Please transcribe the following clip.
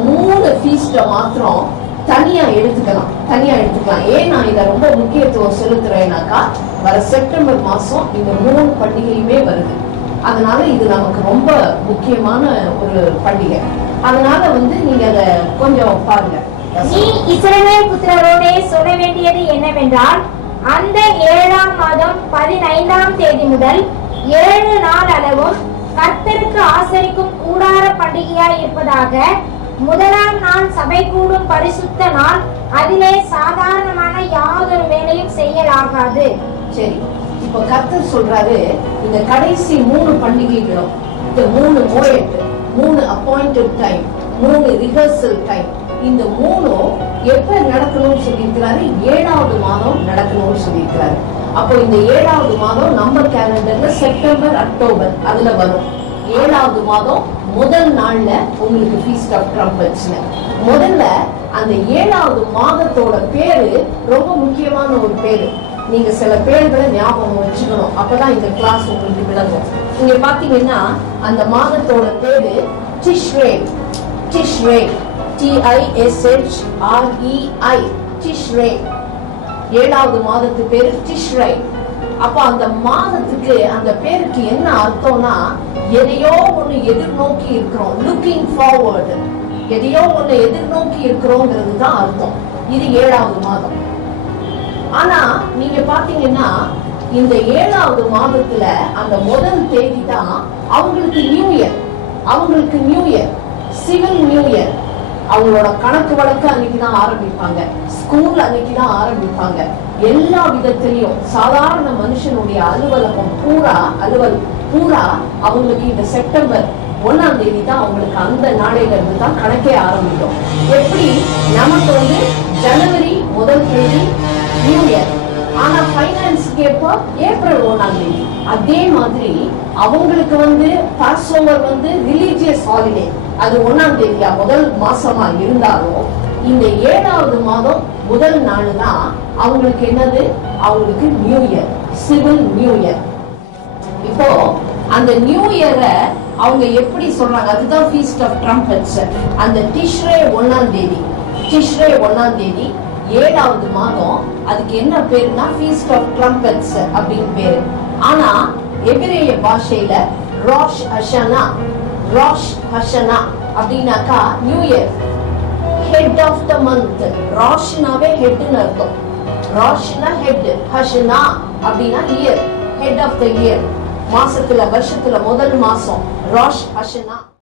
மூணு ஃபீஸ்ட மாத்திரம் தனியா எடுத்துக்கலாம். ஏன் நான் இதை ரொம்ப முக்கியத்துவம் செலுத்துறேன்னாக்கா, வர செப்டம்பர் மாசம் இந்த 3 பண்டிகையுமே வருது. அதனால இது நமக்கு ரொம்ப முக்கியமான ஒரு பண்டிகை. அதனால நீங்க அதை கொஞ்சம் பாருங்க. நீ இஸ்ரவேல் புத்திரரோடே சொல்ல வேண்டியது என்னவென்றால், அந்த 7ஆம் மாதம் 15ஆம் தேதி முதல் 7 நாள் அளவும் கர்த்தருக்கு ஆசரிக்கும் கூடார பண்டிகையாய் இருப்பதாக. முதலாம் நாள் சபை கூடும் பரிசுத்த நாள், அதிலே சாதாரணமான யாதொரு வேலையும் செய்யலாகாது. சரி, இப்ப கர்த்தர் சொல்றாரு, இந்த கடைசி 3 பண்டிகைகளும், இந்த 3 மோயட், 3 அப்பாயிண்டட் டைம், 3 ரிஹர்சல் டைம், இந்த 3ம் எப்ப நடக்கணும்னு சொல்லியிருக்கிறாரு? 7வது மாதம் நடக்கணும்னு சொல்லியிருக்கிறாரு. அப்போ இந்த 7வது மாதம் நம்ம கேலண்டர்ல செப்டம்பர், அக்டோபர் அதுல வரும். 7வது மாதம் முதல் நாள்ல உங்களுக்கு ஃபீஸ்ட் ஆஃப் ட்ரம்பட்ஸ். முதல்ல அந்த 7வது மாதத்தோட பேரு ரொம்ப முக்கியமான ஒரு பேரு. நீங்க சில பேர்களை ஞாபகம் வச்சுக்கணும், அப்பதான் இந்த கிளாஸ் உங்களுக்கு விளங்கும். நீங்க பாத்தீங்கன்னா அந்த மாதத்தோட பேரு டிஷ்ரே. டிஷ்ரே, TISHREI, டிஷ்ரே. 7வது மாதத்து பேரு டிஷ்ரே. அப்ப அந்த மாதத்துக்கு, அந்த பேருக்கு என்ன அர்த்தம்னா, எதையோ ஒண்ணு எதிர்நோக்கி இருக்கிறோம், லுக்கிங் ஃபார்வர்டு, எதையோ ஒண்ணு எதிர்நோக்கி இருக்கிறோங்கிறது தான் அர்த்தம். இது 7வது மாதம். ஆனா நீங்க பாத்தீங்கன்னா இந்த 7வது மாதத்துல அந்த முதல் தேதி தான் அவங்களுக்கு நியூ இயர். அவங்களுக்கு new year, civil new year. அவங்களோட கணக்கு வழக்கு அன்னைக்குதான் ஆரம்பிப்பாங்க, ஸ்கூல் அன்னைக்குதான் ஆரம்பிப்பாங்க. எல்லா விதத்திலையும் சாதாரண மனுஷனுடைய அலுவலகம் பூரா அவங்களுக்கு இந்த செப்டம்பர் 1ஆம் தேதி தான் அவங்களுக்கு, அந்த நாளையில இருந்து தான் கணக்கே ஆரம்பிக்கும். எப்படி நமக்கு ஜனவரி 1 தேதி நியூ இயர், ஆனா ஃபைனான்ஸ்க்கு எப்போ ஏப்ரல் 1ஆம் தேதி. அதே மாதிரி அவங்களுக்கு பாஸ்ஓவர் ரிலீஜியஸ் ஹாலிடே, அது 1ஆம் தேதியா முதல் மாசமா இருந்தாலும் இந்த 7வது மாதம் முதல் நாள் தான் அவங்களுக்கு என்னது? அவங்களுக்கு new year, civil new year. இப்போ அந்த நியூ இயரை அவங்க எப்படி சொல்றாங்க? அதுதான் ஃபீஸ்ட் ஆஃப் ட்ரம்பட்ஸ். அந்த டிஷ்ரே 1ஆம் தேதி, 7வது மாதம், அதுக்கு என்ன பேருனா ஃபீஸ்ட் ஆஃப் ட்ரம்பட்ஸ் அப்படின்னு பேரு. ஆனா எபிரேய பாஷையில ரோஷ் ஹஷனா அப்படின்னாக்கா new year, head of the month. ராஷ்னாவே ஹெட்னு அர்த்தம். ராஷ்னா ஹெட், ஹஷனா அப்படின்னா year, head of the year. மாசத்துல, வருஷத்துல முதல் மாசம் ராஷ் ஹஷனா.